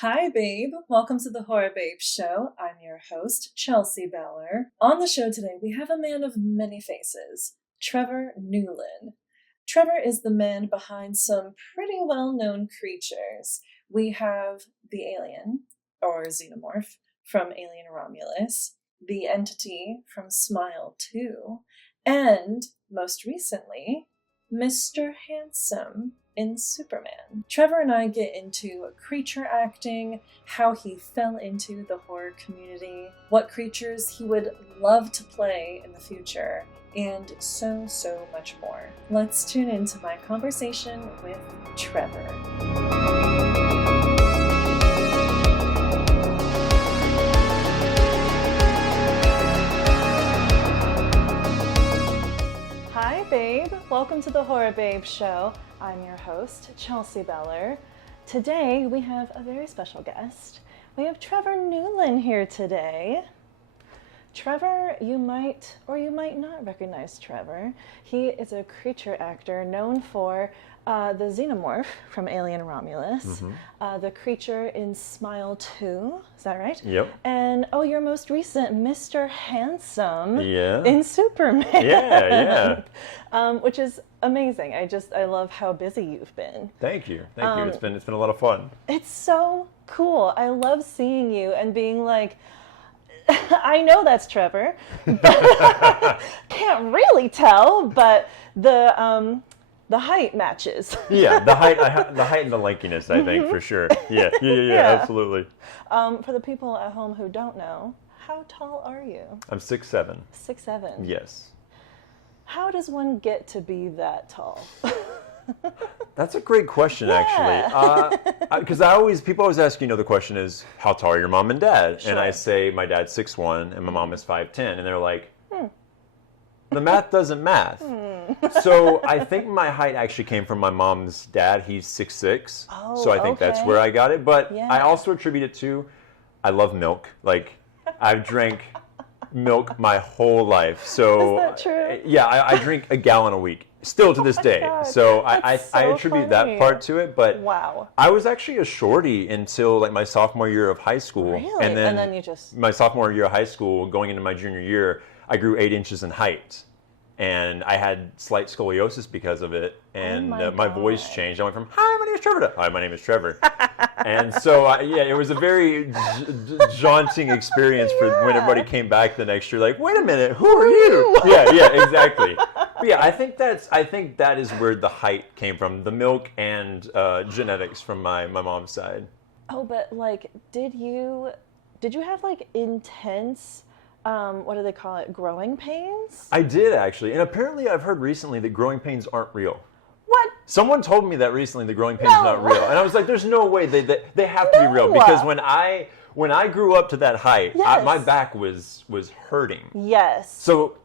Hi, babe. Welcome to the Horror Babe Show. I'm your host, Chelsea Beller. On the show today, we have a man of many faces, Trevor Newlin. Trevor is the man behind some pretty well-known creatures. We have the alien, or Xenomorph, from Alien Romulus, the entity from Smile 2, and, most recently, Mr. Handsome in Superman. Trevor and I get into creature acting, how he fell into the horror community, what creatures he would love to play in the future, and so much more. Let's tune into my conversation with Trevor. Hi, babe. Welcome to the Horror Babe Show. I'm your host, Chelsea Beller. Today, we have a very special guest. We have Trevor Newlin here today. Trevor, you might or you might not recognize Trevor. He is a creature actor known for the Xenomorph from Alien Romulus, the creature in Smile 2, is that right? Yep. And, your most recent, Mr. Handsome in Superman. Yeah. Which is amazing. I love how busy you've been. Thank you. It's been a lot of fun. It's so cool. I love seeing you and being like, I know that's Trevor. Can't really tell, but the height matches. Yeah, the height and the lankiness, I think, for sure. Yeah, absolutely. For the people at home who don't know, how tall are you? I'm 6'7". 6'7". Yes. How does one get to be that tall? That's a great question, actually. Because people always ask, the question is, how tall are your mom and dad? Sure. And I say my dad's 6'1" and my mom is 5'10", and they're like, the math doesn't math. So I think my height actually came from my mom's dad. He's 6'6", so I think that's where I got it. But I also attribute it to, I love milk. Like, I've drank milk my whole life. So is that true? Yeah, I drink a gallon a week. Still to this day. God. So I attribute that part to it, but wow. I was actually a shorty until like my sophomore year of high school. Really? And then you just... my sophomore year of high school, going into my junior year, I grew 8 inches in height. And I had slight scoliosis because of it, and my voice changed. I went from, hi, my name is Trevor, to, hi, my name is Trevor. And so, it was a very jaunting experience for when everybody came back the next year, like, wait a minute, who are you? Yeah, exactly. But yeah, I think that is where the height came from, the milk and genetics from my mom's side. Oh, but like, did you have like intense, what do they call it, growing pains? I did, actually. And apparently I've heard recently that growing pains aren't real. What? Someone told me that recently, the growing pains are not real. And I was like, there's no way they have to be real. Because when I grew up to that height, my back was hurting. Yes. So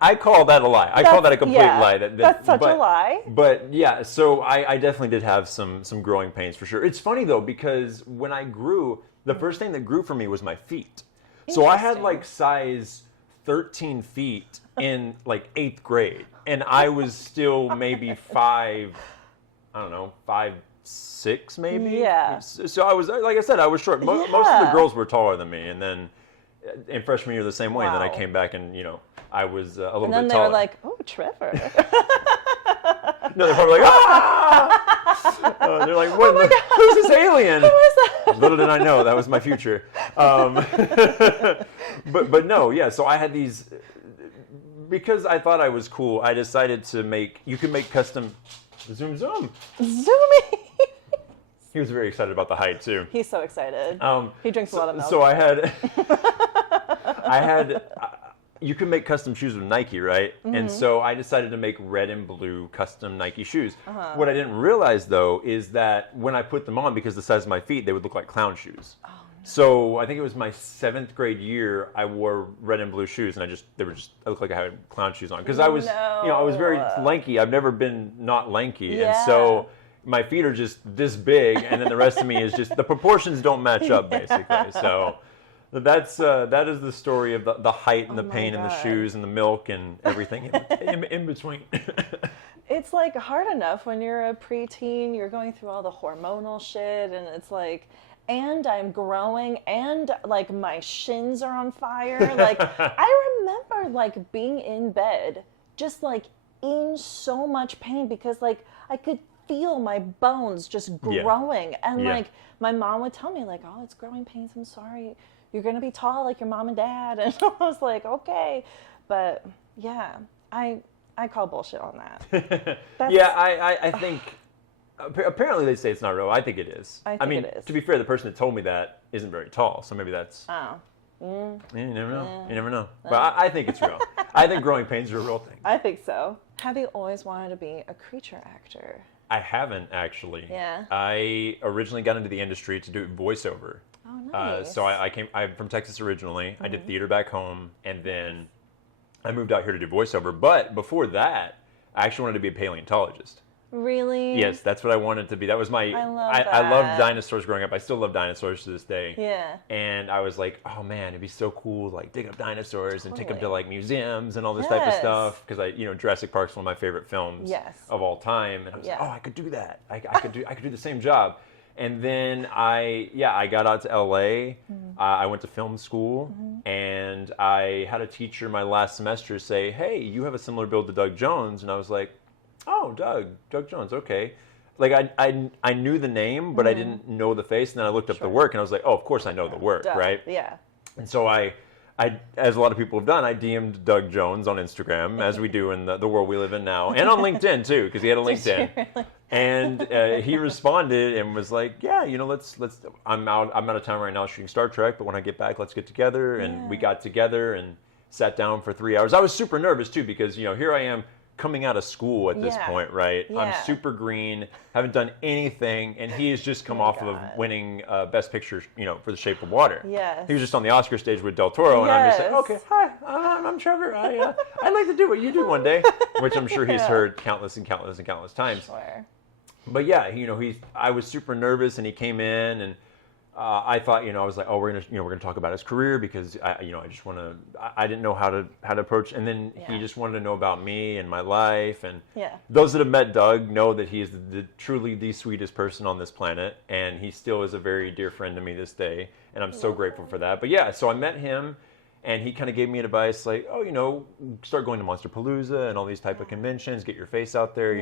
I call that a lie. I call that a complete lie. That's such a lie. But yeah, so I definitely did have some growing pains for sure. It's funny though, because when I grew, the first thing that grew for me was my feet. So I had like size 13 feet in like 8th grade, and I was still maybe 5'6" maybe. Yeah. So I was, like I said, I was short. Most of the girls were taller than me, and then in freshman year the same way. And then I came back and I was a little bit taller. And then they were like, oh, Trevor. No, they're probably like, ah! They're like, what? Who's this alien? Who is that? Little did I know that was my future. But no, yeah. So I had these because I thought I was cool. I decided to you can make custom zooming. He was very excited about the height too. He's so excited. He drinks a lot of milk. So you can make custom shoes with Nike, right? Mm-hmm. And so I decided to make red and blue custom Nike shoes. Uh-huh. What I didn't realize, though, is that when I put them on, because the size of my feet, they would look like clown shoes. Oh, no. So I think it was my 7th grade year, I wore red and blue shoes, and I looked like I had clown shoes on. Because I was, I was very lanky. I've never been not lanky. Yeah. And so my feet are just this big, and then the rest of me is just, the proportions don't match up, basically. So that is the story of the height and the pain and the shoes and the milk and everything in between. It's like hard enough when you're a preteen, you're going through all the hormonal shit, and it's like, and I'm growing, and like my shins are on fire. Like I remember like being in bed, just like in so much pain because like I could feel my bones just growing, and like my mom would tell me like, "Oh, it's growing pains. I'm sorry. You're gonna be tall like your mom and dad." And I was like, "Okay," but yeah, I call bullshit on that. I think apparently they say it's not real. I think it is. I mean, it is. To be fair, the person that told me that isn't very tall, so maybe that's. You never know. You never know. But I think it's real. I think growing pains are a real thing. I think so. Have you always wanted to be a creature actor? I haven't actually. Yeah. I originally got into the industry to do voiceover. Oh, nice. So I'm from Texas originally. I did theater back home, and then I moved out here to do voiceover. But before that, I actually wanted to be a paleontologist. Really? Yes, that's what I wanted to be. That was my. I loved dinosaurs growing up. I still love dinosaurs to this day. Yeah. And I was like, oh man, it'd be so cool to like dig up dinosaurs and take them to like museums and all this type of stuff. Because Jurassic Park's one of my favorite films of all time. And I was like, oh, I could do that. I could do the same job. And then I got out to LA. I went to film school, and I had a teacher my last semester say, hey, you have a similar build to Doug Jones. And I was like, oh, Doug Jones, okay. Like I knew the name, but I didn't know the face. And then I looked up the work, and I was like, oh, of course I know the work, right? Yeah. And so I, as a lot of people have done, I DM'd Doug Jones on Instagram, as we do in the world we live in now, and on LinkedIn too, because he had a LinkedIn. And he responded and was like, yeah, let's. I'm out of town right now shooting Star Trek, but when I get back, let's get together. And we got together and sat down for 3 hours. I was super nervous too, because here I am coming out of school at this point, right? Yeah. I'm super green, haven't done anything, and he has just come off of winning Best Picture, for The Shape of Water. Yes. He was just on the Oscar stage with Del Toro, and I'm just like, okay, hi, I'm Trevor. I'd like to do what you do one day, which I'm sure he's heard countless and countless and countless times. Sure. But yeah, I was super nervous, and he came in, and I thought, I was like, oh, we're gonna talk about his career, because I just want to. I didn't know how to approach, and then he just wanted to know about me and my life, and those that have met Doug know that he is truly the sweetest person on this planet, and he still is a very dear friend to me this day, and I'm so grateful for that. But yeah, so I met him, and he kind of gave me advice like, oh, start going to Monsterpalooza and all these type of conventions, get your face out there,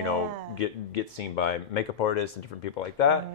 get seen by makeup artists and different people like that.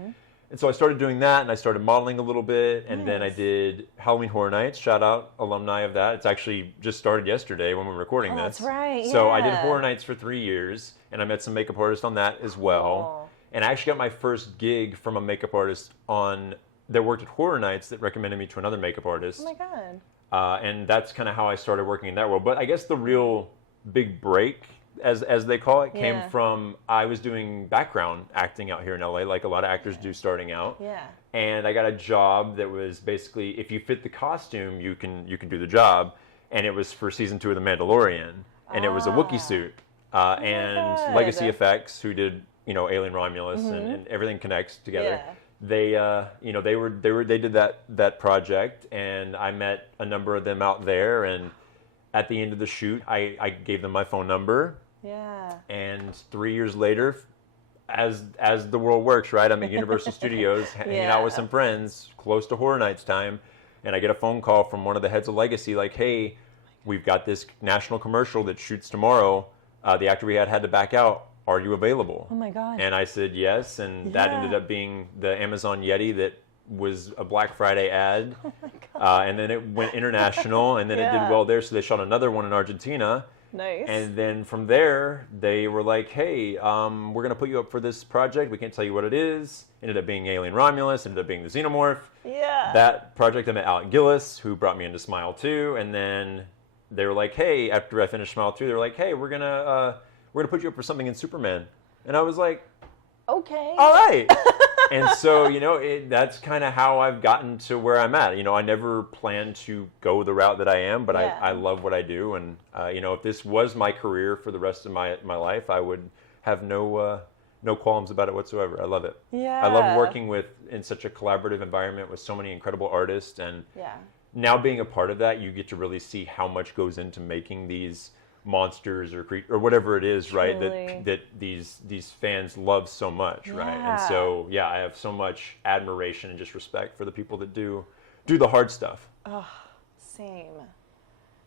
And so I started doing that, and I started modeling a little bit, and then I did Halloween Horror Nights. Shout out alumni of that. It's actually just started yesterday when we're recording this. That's right. So I did Horror Nights for 3 years, and I met some makeup artists on that as well. And I actually got my first gig from a makeup artist that worked at Horror Nights that recommended me to another makeup artist. Oh my God. And that's kind of how I started working in that world. But I guess the real big break, as they call it, came from I was doing background acting out here in LA, like a lot of actors do starting out. Yeah. And I got a job that was basically, if you fit the costume, you can do the job. And it was for season 2 of The Mandalorian, and it was a Wookiee suit. And Legacy Effects, who did Alien Romulus and everything connects together. Yeah. They did that project, and I met a number of them out there, and at the end of the shoot, I gave them my phone number. Yeah. And 3 years later, as the world works, right? I'm at Universal Studios hanging out with some friends close to Horror Nights time, and I get a phone call from one of the heads of Legacy like, hey, we've got this national commercial that shoots tomorrow. The actor we had to back out. Are you available? Oh my God. And I said yes, and that ended up being the Amazon Yeti that was a Black Friday ad. Oh my God. And then it went international, and then it did well there, so they shot another one in Argentina. Nice. And then from there, they were like, hey, we're going to put you up for this project. We can't tell you what it is. Ended up being Alien Romulus, ended up being the Xenomorph. Yeah. That project, I met Alec Gillis, who brought me into Smile 2. And then they were like, hey, after I finished Smile 2, they were like, hey, we're gonna put you up for something in Superman. And I was like, okay. All right. And so, that's kind of how I've gotten to where I'm at. I never planned to go the route that I am, but I love what I do. And, if this was my career for the rest of my life, I would have no qualms about it whatsoever. I love it. Yeah. I love working in such a collaborative environment with so many incredible artists. And now being a part of that, you get to really see how much goes into making these monsters or whatever it is, right? Truly. That these fans love so much, right? And so yeah, I have so much admiration and just respect for the people that do the hard stuff. Oh, same.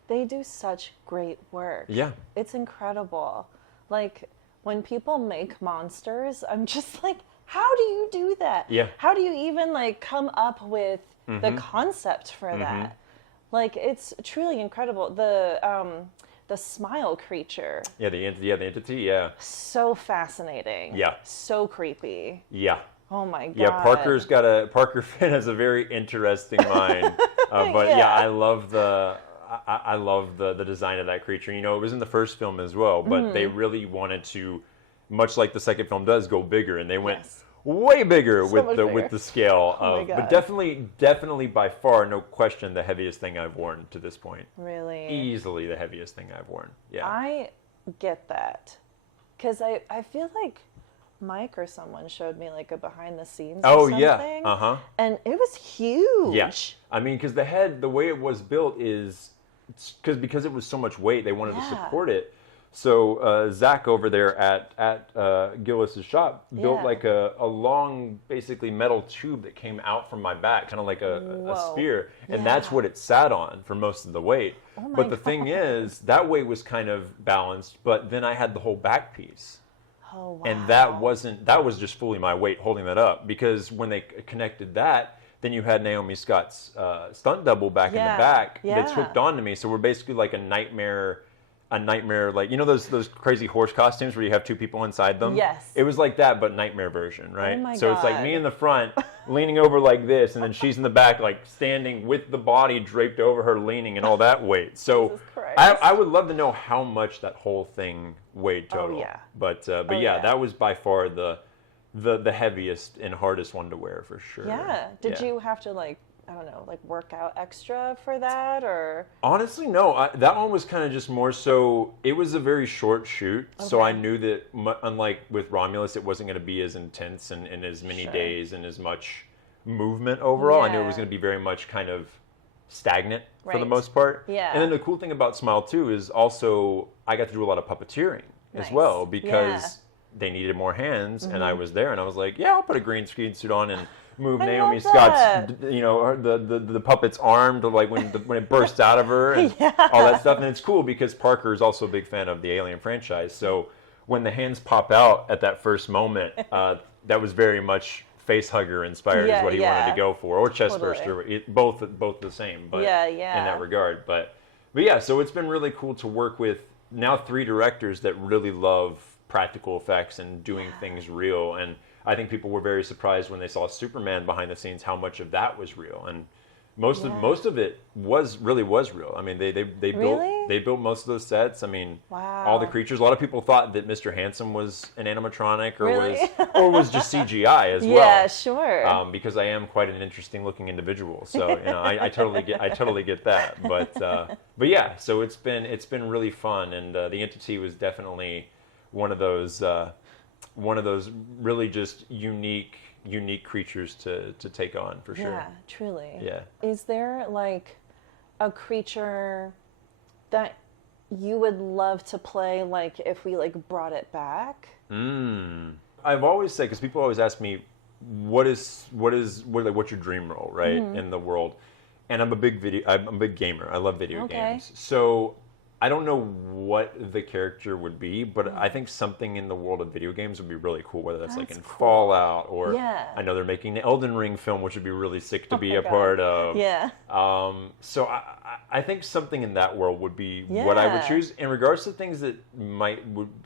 They do such great work. Yeah. It's incredible. Like, when people make monsters, I'm just like, how do you do that? Yeah. How do you even, like, come up with the concept for that? Like, it's truly incredible. The smile creature. Yeah, the entity, yeah. So fascinating. Yeah. So creepy. Yeah. Oh my god. Yeah, Parker Finn has a very interesting mind. But yeah, I love the design of that creature. You know, it was in the first film as well, but they really wanted to, much like the second film does, go bigger, and they went way bigger with the scale of. But definitely by far, no question, the heaviest thing I've worn to this point. Really? Easily the heaviest thing I've worn. Yeah. I get that, because I feel like Mike or someone showed me like a behind the scenes or something. Yeah. And it was huge. Yeah. I mean, because the head, the way it was built is, because it was so much weight, they wanted to support it. So Zach over there at Gillis's shop built like a long, basically metal tube that came out from my back, kind of like a spear, and that's what it sat on for most of the weight. Oh my but the thing is, that weight was kind of balanced, but then I had the whole back piece. Oh, wow. And that was just fully my weight holding that up, because when they connected that, then you had Naomi Scott's stunt double back in the back that's hooked onto me. So we're basically like a nightmare, like, you know those crazy horse costumes where you have two people inside them? Yes. It was like that, but nightmare version, right? Oh my so God. It's like me in the front, leaning over like this, and then she's in the back, like standing with the body draped over her, leaning, and all that weight. So Jesus Christ. I would love to know how much that whole thing weighed total. Oh, yeah. But that was by far the heaviest and hardest one to wear for sure. Yeah. Did you have to, like, I don't know, like work out extra for that, or? Honestly, no. That one was kind of just more so, it was a very short shoot, so I knew that unlike with Romulus, it wasn't going to be as intense and as many days and as much movement overall. I knew it was going to be very much kind of stagnant for the most part. Yeah. And then the cool thing about Smile 2 is also I got to do a lot of puppeteering as well, because they needed more hands, and I was there, and I was like, yeah, I'll put a green screen suit on and move Naomi Scott's, you know, the puppet's arm to, like, when it bursts out of her and all that stuff. And it's cool because Parker is also a big fan of the Alien franchise. So when the hands pop out at that first moment, that was very much face hugger inspired is what he wanted to go for, or chest burster, both the same, but in that regard. But yeah, so it's been really cool to work with now 3 directors that really love practical effects and doing things real. And I think people were very surprised when they saw Superman behind the scenes, how much of that was real. And most of it was real. I mean, they built most of those sets. I mean, all the creatures. A lot of people thought that Mr. Handsome was an animatronic or was just CGI as well. Yeah, sure. Because I am quite an interesting looking individual, so you know, I totally get that. But yeah, so it's been really fun, and the Entity was definitely one of those really just unique creatures to take on for sure. Yeah, truly. Yeah. Is there like a creature that you would love to play, like if we like brought it back? I've always said, because people always ask me, what's your dream role, right, in the world? And I'm a big gamer. I love video games. So I don't know what the character would be, but I think something in the world of video games would be really cool, whether that's like in Fallout, or I know they're making the Elden Ring film, which would be really sick to be a part of. Yeah. So I think something in that world would be what I would choose. In regards to things that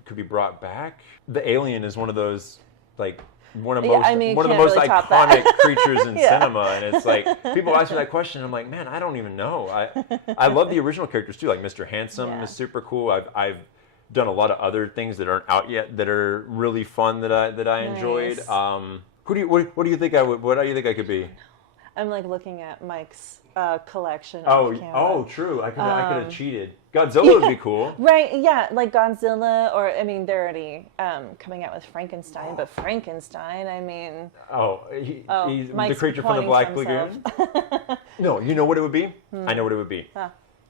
could be brought back, the Alien is one of those, like, one of the most iconic creatures in cinema, and it's like people ask me that question, and I'm like, man, I don't even know. I love the original characters too, like Mr. Handsome is super cool. I've done a lot of other things that aren't out yet that are really fun that I enjoyed. What do you think I could be? I'm like looking at Mike's collection. Oh, true. I could have cheated. Godzilla would be cool. Right, yeah, like Godzilla, or, I mean, they're already coming out with Frankenstein, but Frankenstein, I mean... He's the creature from the Black Lagoon? No, you know what it would be? I know what it would be.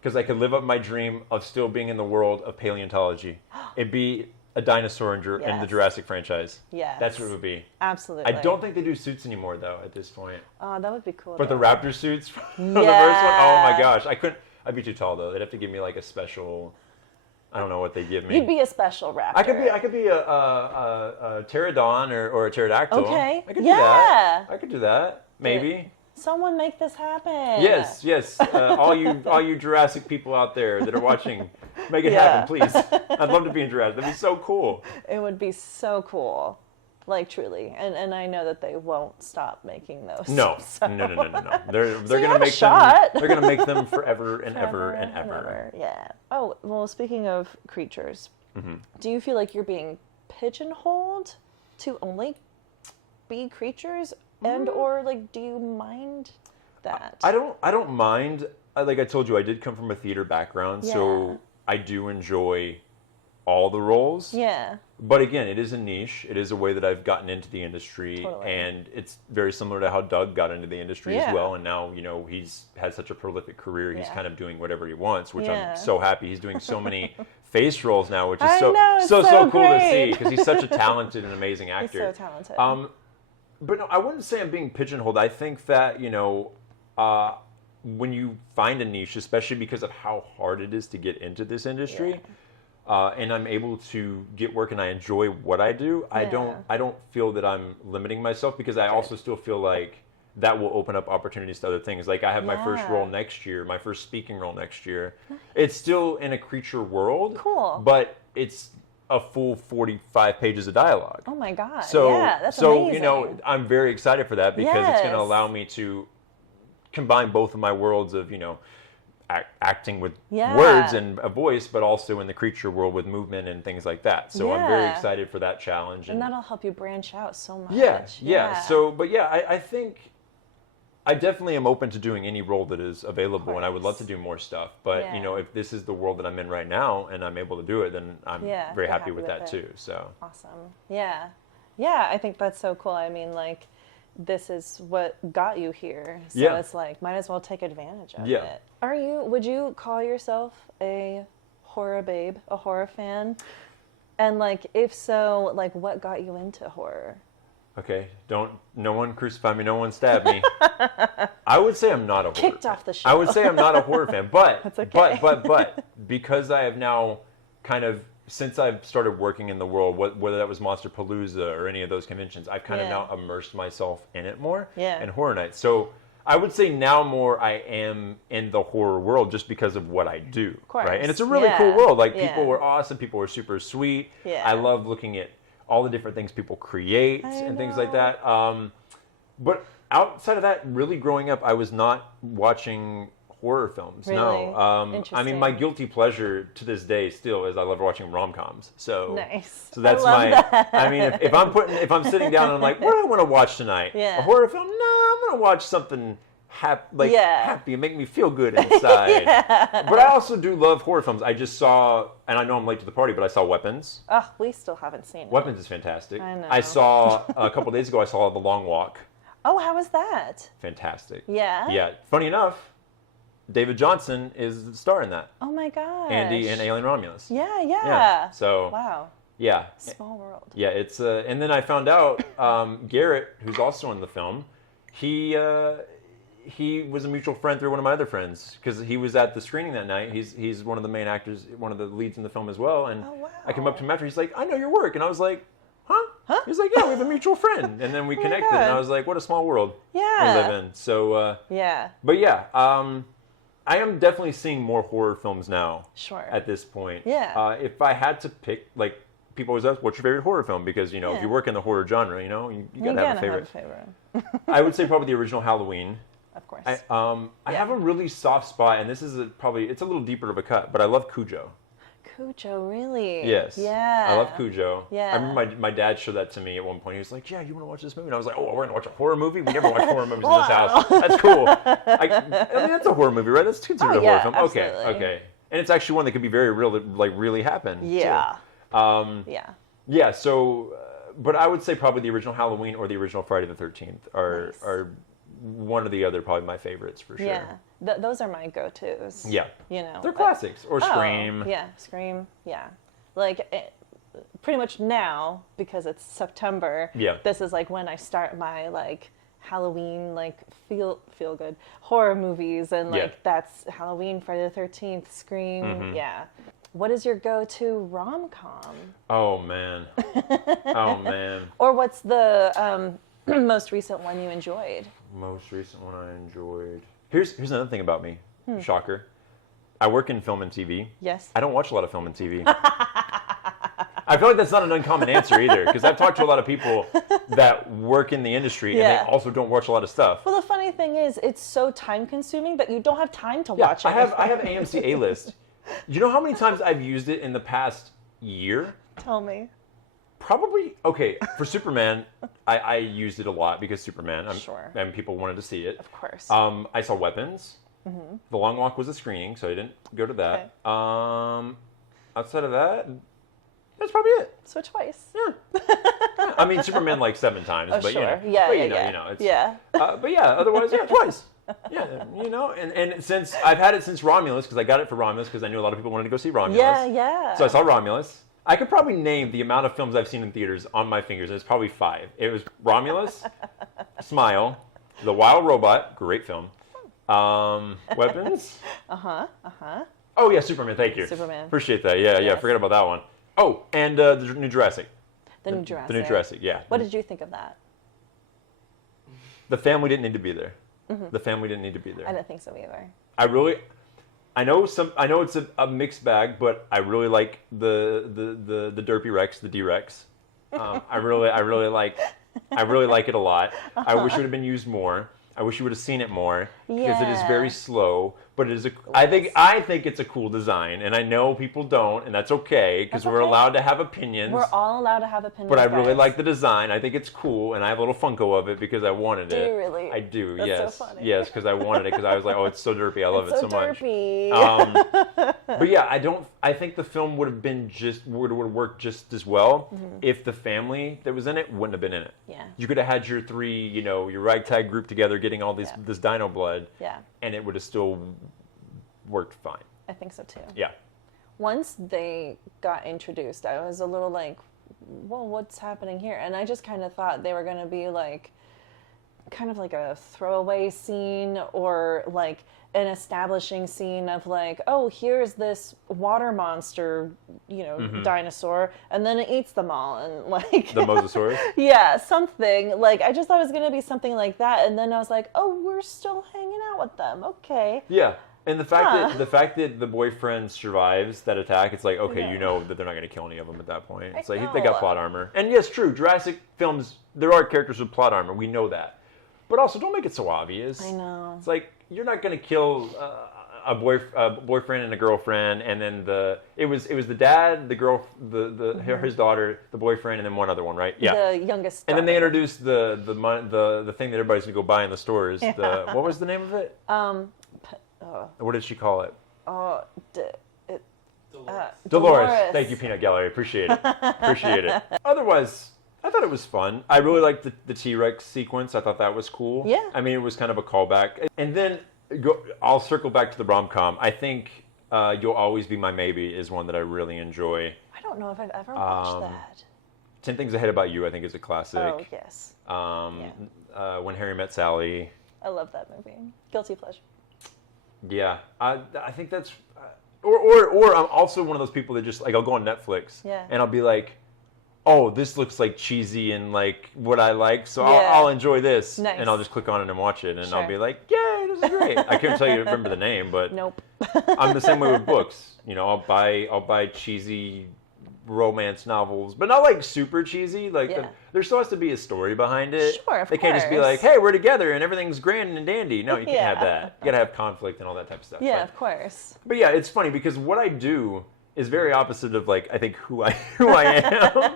because I could live up my dream of still being in the world of paleontology. It'd be a dinosaur in the Jurassic franchise. Yes. That's what it would be. Absolutely. I don't think they do suits anymore, though, at this point. Oh, that would be cool. But the raptor suits from the first one, oh my gosh. I'd be too tall, though. They'd have to give me like a special, I don't know what they give me. You'd be a special raptor. I could be a pterodon or a pterodactyl. Okay. I could do that. I could do that. Maybe. Someone make this happen. Yes. All you Jurassic people out there that are watching, make it happen, please. I'd love to be in Jurassic. That'd be so cool. It would be so cool. Like, truly. And I know that they won't stop making those. No. So. No. They're gonna make them. They're gonna make them forever and ever and ever. Yeah. Oh, well, speaking of creatures, do you feel like you're being pigeonholed to only be creatures? And or like, do you mind that? I don't mind. Like I told you, I did come from a theater background, so I do enjoy all the roles. Yeah. But again, it is a niche. It is a way that I've gotten into the industry, and it's very similar to how Doug got into the industry as well. And now, he's had such a prolific career. He's kind of doing whatever he wants, which I'm so happy. He's doing so many face roles now, which is so cool to see because he's such a talented and amazing actor. He's so talented. But no, I wouldn't say I'm being pigeonholed. I think that, when you find a niche, especially because of how hard it is to get into this industry, and I'm able to get work and I enjoy what I do, I don't feel that I'm limiting myself because I also still feel like that will open up opportunities to other things. Like I have my first role next year, my first speaking role next year. Nice. It's still in a creature world. Cool. But it's a full 45 pages of dialogue. Oh my God. So, that's amazing. I'm very excited for that because it's going to allow me to combine both of my worlds of, acting with words and a voice, but also in the creature world with movement and things like that. So I'm very excited for that challenge. And that'll help you branch out so much. Yeah. So, but I think I definitely am open to doing any role that is available, and I would love to do more stuff. But, if this is the world that I'm in right now and I'm able to do it, then I'm very happy with that too. So awesome. Yeah. I think that's so cool. I mean, like, this is what got you here. So it's like, might as well take advantage of it. Would you call yourself a horror babe, a horror fan? And like, if so, like, what got you into horror? Okay, no one crucify me, no one stab me. I would say I'm not a horror Kicked fan. Off the show. I would say I'm not a horror fan, but That's okay. but because I have now kind of, since I've started working in the world, whether that was Monsterpalooza or any of those conventions, I've kind of now immersed myself in it more. And Horror Nights. So I would say now more I am in the horror world just because of what I do. Of course. Right? And it's a really cool world. Like people were awesome, people were super sweet. I love looking at all the different things people create and things like that. But outside of that, really growing up, I was not watching horror films. Really? No. I mean, my guilty pleasure to this day still is I love watching rom-coms. So nice. So that's that. I mean, if I'm sitting down and I'm like, what do I want to watch tonight? A horror film? No, I'm going to watch something happy and make me feel good inside. But I also do love horror films. I just saw, and I know I'm late to the party, but I saw Weapons. Oh, we still haven't seen it. Weapons is fantastic. I know. I saw, a couple days ago, I saw The Long Walk. Oh, how was that? Fantastic. Yeah? Yeah. Funny enough, David Johnson is the star in that. Oh my gosh. Andy and Alien Romulus. Yeah. So. Wow. Yeah. Small world. Yeah, it's and then I found out Garrett, who's also in the film, he was a mutual friend through one of my other friends because he was at the screening that night. He's one of the main actors, one of the leads in the film as well. And I came up to him after. He's like, "I know your work," and I was like, "Huh?" He's like, "Yeah, we have a mutual friend." And then we connected, and I was like, "What a small world we live in." So but I am definitely seeing more horror films now. Sure. At this point, if I had to pick, like, people always ask, what's your favorite horror film? Because, if you work in the horror genre, you gotta have a favorite. I would say probably the original Halloween. Of course. I have a really soft spot, and this is it's a little deeper of a cut, but I love Cujo. Cujo, really? Yes. Yeah. I love Cujo. Yeah. I remember my dad showed that to me at one point. He was like, "Yeah, you want to watch this movie?" And I was like, "Oh, we're going to watch a horror movie? We never watch horror movies in this house. That's cool." I mean, that's a horror movie, right? That's considered a horror film. Absolutely. Okay. And it's actually one that could be very real, like really happen. Yeah. Too. Yeah. So, but I would say probably the original Halloween or the original Friday the 13th are one or the other, probably my favorites for sure. Yeah, those are my go-tos. Yeah. You know, They're classics. Or Scream. Yeah, Scream. Yeah, like pretty much now, because it's September. Yeah. This is like when I start my like Halloween like feel good horror movies, and like that's Halloween, Friday the 13th, Scream. Yeah. What is your go-to rom-com? Oh man. Oh man. Or what's the most recent one you enjoyed? Most recent one I enjoyed. Here's another thing about me. Shocker. I work in film and TV. Yes. I don't watch a lot of film and TV. I feel like that's not an uncommon answer either, because I've talked to a lot of people that work in the industry and they also don't watch a lot of stuff. Well, the funny thing is, it's so time-consuming that you don't have time to watch it. I have AMC A-List. You know how many times I've used it in the past year? Tell me. Probably, okay, for Superman, I used it a lot because Superman, Sure. and people wanted to see it. Of course. I saw Weapons. The Long Walk was a screening, so I didn't go to that. Okay. Outside of that, that's probably it. So twice. Yeah. I mean, Superman like 7 times, but sure. you know, Yeah. but yeah, otherwise, twice. Yeah, you know, and since I've had it since Romulus, because I got it for Romulus because I knew a lot of people wanted to go see Romulus. Yeah. So I saw Romulus. I could probably name the amount of films I've seen in theaters on my fingers, and it's probably 5. It was Romulus, Smile, The Wild Robot, great film, Weapons. Oh yeah, Superman. Thank you. Superman. Appreciate that. Yeah. Forget about that one. Oh, and the new Jurassic. The new Jurassic. The new Jurassic. Yeah. What did you think of that? The family didn't need to be there. The family didn't need to be there. I didn't think so either. I know it's a mixed bag, but I really like the Derpy Rex, the D-Rex. I really like it a lot. I wish it would have been used more. I wish you would have seen it more because it is very slow, but it is I think it's a cool design, and I know people don't, and that's okay because we're allowed to have opinions. We're all allowed to have opinions. But I really like the design. I think it's cool, and I have a little Funko of it because I wanted it. Do you really? I do. That's yes. so funny. Yes, because I wanted it because I was like, oh, it's so derpy. I love it so much. Derpy. But yeah, I think the film would have worked just as well if the family that was in it wouldn't have been in it. Yeah. You could have had your 3, your ragtag group together getting all this dino blood. Yeah. And it would have still worked fine. I think so too. Yeah. Once they got introduced, I was a little like, well, what's happening here? And I just kind of thought they were going to be like, kind of like a throwaway scene or like an establishing scene of like, oh, here's this water monster, dinosaur, and then it eats them all, and like the Mosasaurus. Yeah, something like I just thought it was gonna be something like that, and then I was like, oh, we're still hanging out with them, okay. Yeah, and the fact that the boyfriend survives that attack, it's like okay, you know that they're not gonna kill any of them at that point. It's like they got plot armor, and yes, true. Jurassic films, there are characters with plot armor. We know that, but also don't make it so obvious. I know. It's like. You're not going to kill a boyfriend and a girlfriend, and then it was the dad, the girl, his daughter, the boyfriend, and then one other one, right? Yeah. The youngest. And then they introduced the thing that everybody's going to go buy in the stores. Yeah. What was the name of it? What did she call it? Dolores. Thank you, Peanut Gallery. Appreciate it. Otherwise. I thought it was fun. I really liked the T-Rex sequence. I thought that was cool. Yeah. I mean, it was kind of a callback. And then I'll circle back to the rom-com. I think You'll Always Be My Maybe is one that I really enjoy. I don't know if I've ever watched that. 10 Things I Hate About You, I think, is a classic. Oh, yes. When Harry Met Sally. I love that movie. Guilty pleasure. Yeah. I think that's... Or I'm also one of those people that just, like, I'll go on Netflix. Yeah. And I'll be like... oh, this looks like cheesy and like what I like, so I'll enjoy this. Nice. And I'll just click on it and watch it, and Sure. I'll be like, yay, this is great. I couldn't tell you to remember the name, but Nope. I'm the same way with books. I'll buy cheesy romance novels, but not like super cheesy. Like there still has to be a story behind it. Sure, of They can't just be course. like, hey, we're together and everything's grand and dandy. No, you can't have that. You gotta have conflict and all that type of stuff. Yeah, of course. But yeah, it's funny because what I do is very opposite of like I think who I am.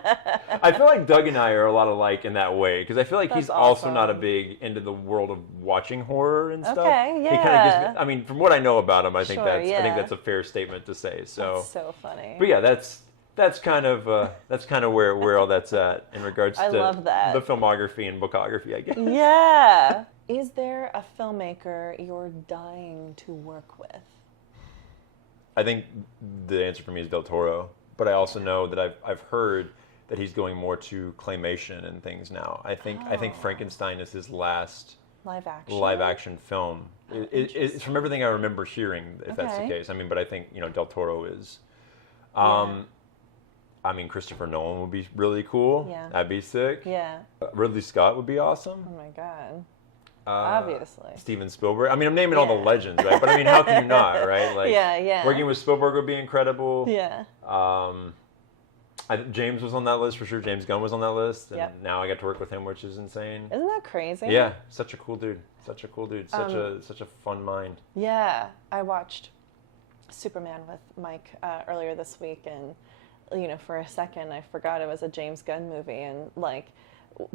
I feel like Doug and I are a lot alike in that way because I feel like he's also not a big into the world of watching horror and stuff. Okay, He kind of gives me, I mean, from what I know about him, I think Sure, I think that's a fair statement to say. So That's so funny. But yeah, that's kind of where all that's at in regards to love that. the filmography and bookography, I guess. Yeah. Is there a filmmaker you're dying to work with? I think the answer for me is Del Toro, but I also know that I've heard that he's going more to claymation and things now. I think Frankenstein is his last live action film. It's from everything I remember hearing, if that's the case. I mean, but I think Del Toro is. I mean, Christopher Nolan would be really cool. Yeah, that'd be sick. Yeah. Ridley Scott would be awesome. Oh my god. Obviously. Steven Spielberg. I mean, I'm naming all the legends, right? But I mean, how can you not, right? Like, working with Spielberg would be incredible. Yeah. James was on that list for sure. James Gunn was on that list, and now I get to work with him, which is insane. Isn't that crazy? Yeah, such a cool dude. Such a cool dude. Such a fun mind. Yeah, I watched Superman with Mike earlier this week, and for a second I forgot it was a James Gunn movie, and like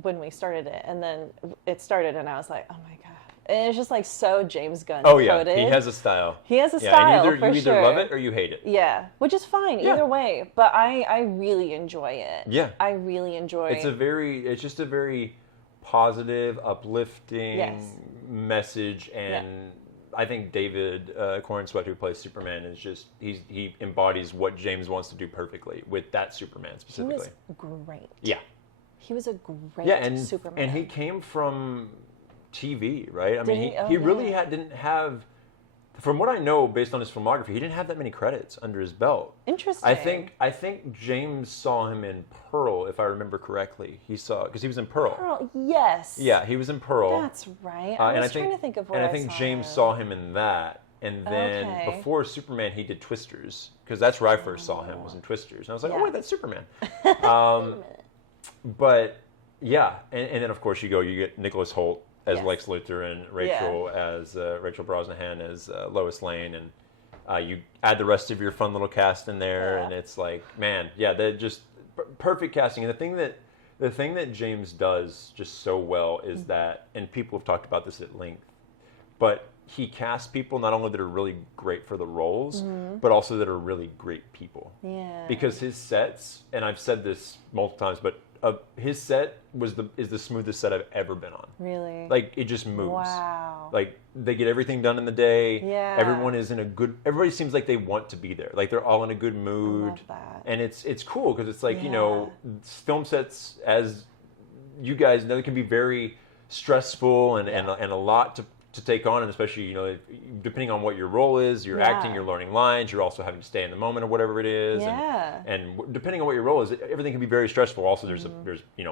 when we started it, and then it started, and I was like, oh my god. And it's just like so James Gunn coded. He has a style. He has a style, and you either love it or you hate it. Yeah, which is fine either way. But I really enjoy it. Yeah, I really enjoy. It's just a very positive, uplifting message, and I think David Corenswet, who plays Superman, is just he embodies what James wants to do perfectly with that Superman specifically. He was great. Yeah, he was a great Superman, and he came from TV, right? I mean, he really didn't have, from what I know, based on his filmography, he didn't have that many credits under his belt. Interesting. I think James saw him in Pearl, if I remember correctly. Because he was in Pearl. Pearl, yes. Yeah, he was in Pearl. That's right. I was trying to think of where I think James saw him in that. And then before Superman, he did Twisters, because that's where I first saw him, was in Twisters. And I was like, oh wait, that's Superman. But yeah, and then of course you get Nicholas Hoult as Lex Luthor, and Rachel as Rachel Brosnahan as Lois Lane, and you add the rest of your fun little cast in there, and it's like, man, they're just perfect casting. And the thing that James does just so well is that, and people have talked about this at length, but he casts people not only that are really great for the roles, but also that are really great people. Yeah. Because his sets, and I've said this multiple times, but his set is the smoothest set I've ever been on. Really? Like, it just moves. Wow. Like, they get everything done in the day. Yeah. Everyone is everybody seems like they want to be there. Like, they're all in a good mood. I love that. And it's cool, because it's like, film sets, as you guys know, they can be very stressful and a lot to take on, and especially, depending on what your role is, you're acting, you're learning lines, you're also having to stay in the moment or whatever it is. Yeah. And depending on what your role is, everything can be very stressful. Also, there's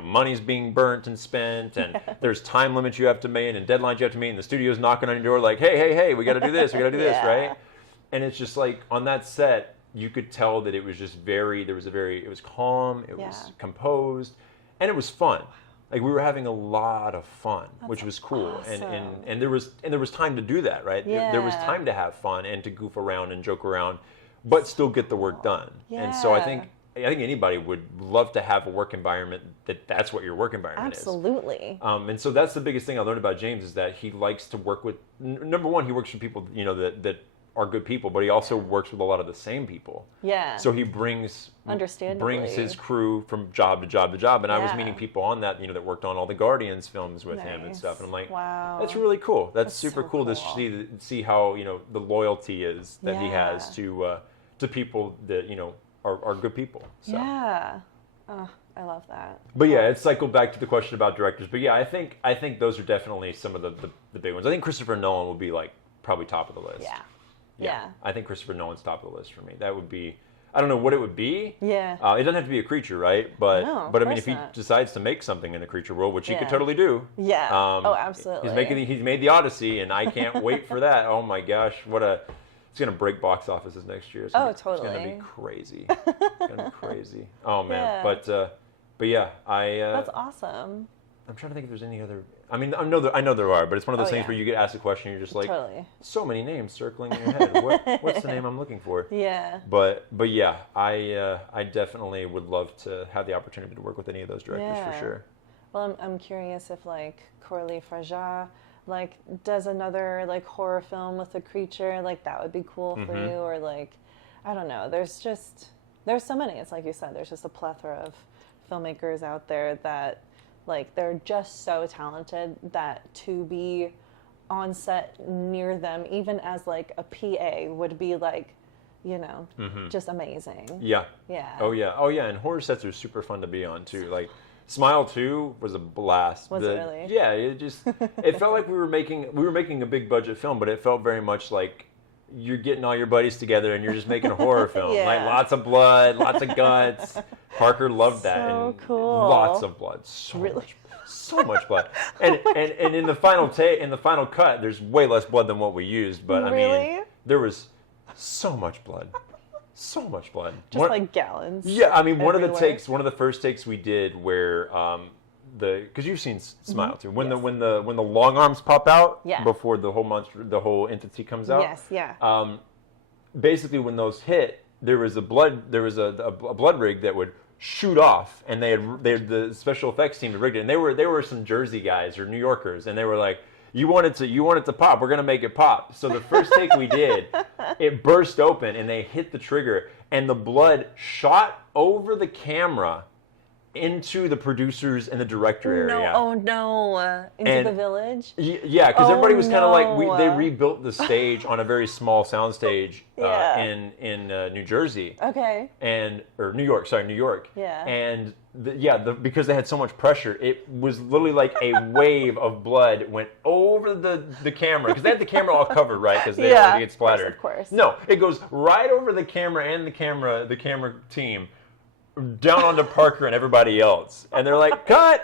money's being burnt and spent, and there's time limits you have to meet and deadlines you have to meet, and the studio's knocking on your door like, hey, we got to do this, this, right? And it's just like, on that set, you could tell that it was just it was calm, it was composed, and it was fun. Like, we were having a lot of fun, which was cool, awesome. and there was time to do that, right? Yeah. There was time to have fun and to goof around and joke around, but still get the work done. Yeah. And so I think anybody would love to have a work environment that's what your work environment is. Absolutely. And so that's the biggest thing I learned about James, is that he likes to work with. Number one, he works with people that are good people, but he also works with a lot of the same people. Yeah. So he brings his crew from job to job to job, and I was meeting people on that, that worked on all the Guardians films with him and stuff, and I'm like, wow, that's really cool. That's super so cool to see how the loyalty is that he has to people that are good people. So. Yeah. Oh, I love that. But yeah, it cycled back to the question about directors. But yeah, I think those are definitely some of the big ones. I think Christopher Nolan would be like probably top of the list. Yeah. I think Christopher Nolan's top of the list for me. That would be, I don't know what it would be. Yeah. It doesn't have to be a creature, right? But I mean, if he decides to make something in a creature world, which he could totally do. Yeah. Absolutely. He's made the Odyssey, and I can't wait for that. Oh my gosh, it's gonna break box offices next year. Totally. It's gonna be crazy. It's gonna be crazy. Oh man. Yeah. But yeah, that's awesome. I'm trying to think if there's any other. I mean, I know there are, but it's one of those things where you get asked a question, and you're just like, so many names circling in your head. What's the name I'm looking for? Yeah. But yeah, I definitely would love to have the opportunity to work with any of those directors for sure. Well, I'm curious if like Coralie Frajat does another horror film with a creature, that would be cool for you, or I don't know. There's so many. It's like you said, there's just a plethora of filmmakers out there that Like, they're just so talented that to be on set near them, even as like a PA, would be like, you know, just amazing. Yeah. Yeah. Oh yeah, and horror sets are super fun to be on too. Like Smile 2 was a blast. Was it really? Yeah, it felt like we were making a big budget film, but it felt very much like you're getting all your buddies together and you're just making a horror film. Yeah. Like lots of blood, lots of guts. Parker loved that. So and cool. Lots of blood. So much blood. And in the final cut, there's way less blood than what we used, but I mean, there was so much blood. So much blood. Just like gallons. Yeah, I mean, one of everywhere. the first takes we did where because you've seen Smile too. When Yes. when the long arms pop out Yeah. before the whole entity comes out. Yes, yeah. Basically, when those hit, there was a blood rig that would shoot off, and they had the special effects team had rigged it, and they were some Jersey guys or New Yorkers, and they were like, you want it to pop, we're gonna make it pop. So the first take we did, it burst open and they hit the trigger and the blood shot over the camera into the producers and the director area. Oh no! Into the village. Yeah, because everybody was kind of like they no. rebuilt the stage on a very small sound stage Yeah. in New Jersey. Okay. Or New York. Yeah. And because they had so much pressure, it was literally like a wave of blood went over the camera, because they had the camera all covered, right? Because they don't want to get splattered. Of course. No, it goes right over the camera and the camera team, down onto Parker and everybody else, and they're like, cut,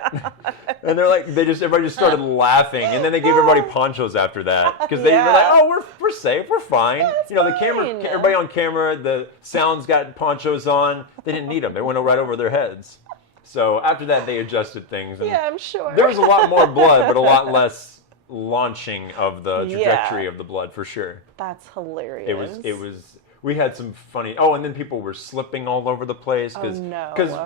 and they're like, everybody just started laughing, and then they gave everybody ponchos after that, because they were like, oh, we're safe, we're fine. You know, the camera, everybody on camera, the sounds got ponchos on. They didn't need them; they went right over their heads. So after that, they adjusted things. And Yeah, I'm sure. there was a lot more blood, but a lot less launching of the trajectory of the blood for sure. That's hilarious. It was. We had some funny. Oh, and then people were slipping all over the place because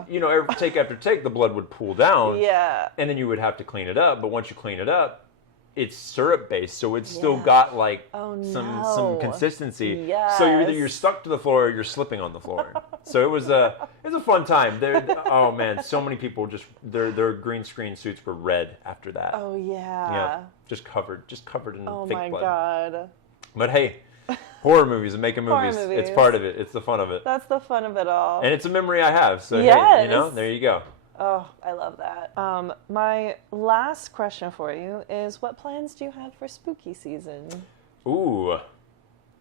you know, every take after take, the blood would pool down. Yeah. And then you would have to clean it up. But once you clean it up, it's syrup based, so it's still got like some consistency. Yes. So you're stuck to the floor or you're slipping on the floor. So it was a fun time. Oh man, so many people just their green screen suits were red after that. Oh yeah. Yeah. Just covered in fake blood. Oh my god. But hey, horror movies and making movies, it's part of it. It's the fun of it. That's the fun of it all. And it's a memory I have. So Yes. hey, you know, there you go. Oh, I love that. My last question for you is, what plans do you have for spooky season? Ooh.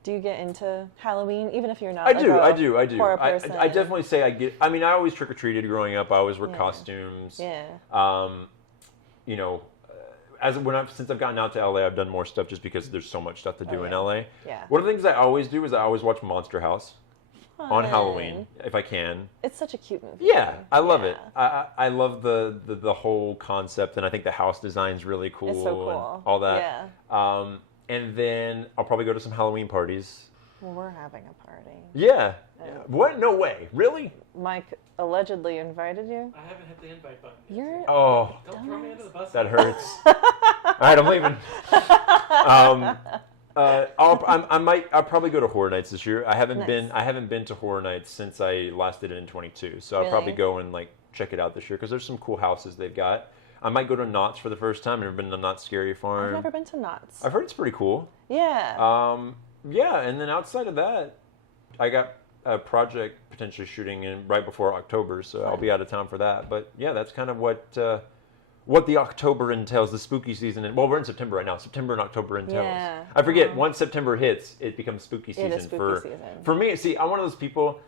Do you get into Halloween, even if you're not I do. horror person? I definitely say I mean, I always trick-or-treated growing up. I always wore costumes. Yeah. You know, since I've gotten out to LA, I've done more stuff just because there's so much stuff to do in LA. Yeah. One of the things I always do is I always watch Monster House on Halloween if I can. It's such a cute movie. Yeah, I love it. I love the whole concept, and I think the house design's really cool. It's so cool. And all that. Yeah. And then I'll probably go to some Halloween parties. Well, we're having a party. Yeah. What? No way. Really? Mike allegedly invited you. I haven't hit the invite button. You're Oh, Don't throw me under the bus. that hurts. All right, I'm leaving. I'll probably go to Horror Nights this year. I haven't been to Horror Nights since I last did it in 22. So I'll probably go and like check it out this year because there's some cool houses they've got. I might go to Knott's for the first time. I've never been to Knott's Scary Farm. I've never been to Knott's. I've heard it's pretty cool. Yeah. Yeah, and then outside of that, I got a project potentially shooting in right before October, so I'll be out of town for that. But yeah, that's kind of what the October entails, the spooky season. And well, we're in September right now. September and October entails. Yeah. I forget, once September hits, it becomes spooky season. It is spooky season. For me, see, I'm one of those people,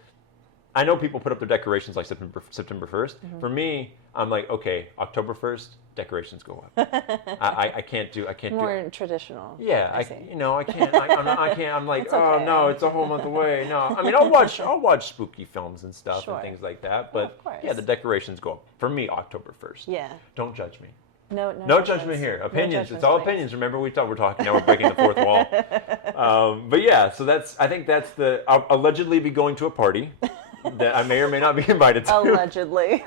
I know people put up their decorations like September 1st. Mm-hmm. For me, I'm like, okay, October 1st, decorations go up. I can't do More traditional. Yeah, I can't. I'm like, It's oh okay. no, it's a whole month away. No, I mean, I'll watch spooky films and stuff Sure. and things like that. But of course. yeah, the decorations go up for me October 1st. Yeah. Don't judge me. No judgment here. Opinions. No It's all judgments, opinions. Remember, we're talking now. We're breaking the fourth wall. But yeah, so I think that's I'll allegedly be going to a party that I may or may not be invited to. Allegedly.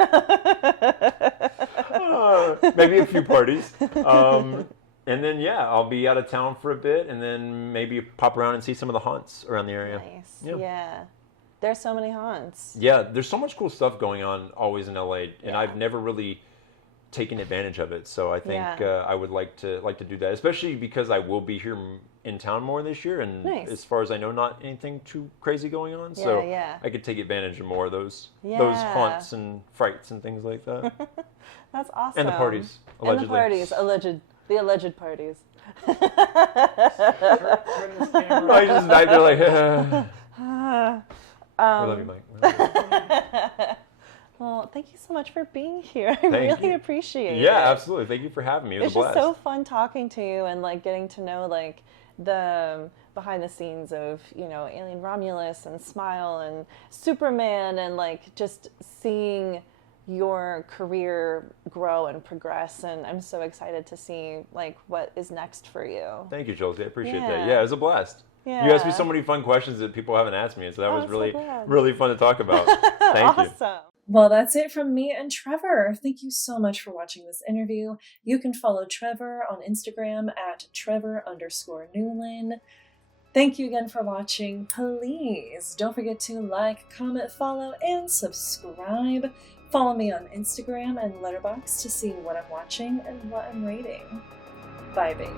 Maybe a few parties. And then, yeah, I'll be out of town for a bit and then maybe pop around and see some of the haunts around the area. Nice. Yeah. There's so many haunts. Yeah, there's so much cool stuff going on always in LA. And Yeah. I've never really taken advantage of it. So I think Yeah. I would like to do that, especially because I will be here in town more this year, and Nice. as far as I know, not anything too crazy going on. Yeah, So yeah. I could take advantage of more of those Yeah. haunts and frights and things like that. That's awesome. And the parties, allegedly. And the parties, the alleged parties. Turn this camera. I just they're like, we love you, Mike. We love you. Well, thank you so much for being here. I Thank really you. appreciate it. Yeah, absolutely. Thank you for having me. It was It's a blast. just so fun talking to you and like getting to know like the behind the scenes of, you know, Alien Romulus and Smile and Superman, and like just seeing your career grow and progress, and I'm so excited to see like what is next for you. Thank you, Chelsea. I appreciate Yeah. that. Yeah, it was a blast. Yeah. You asked me so many fun questions that people haven't asked me, and so that was I'm so really, glad. really fun to talk about. Thank you. Awesome. Well, that's it from me and Trevor. Thank you so much for watching this interview. You can follow Trevor on Instagram at Trevor_Newlin. Thank you again for watching. Please don't forget to like, comment, follow, and subscribe. Follow me on Instagram and Letterboxd to see what I'm watching and what I'm rating. Bye, babe.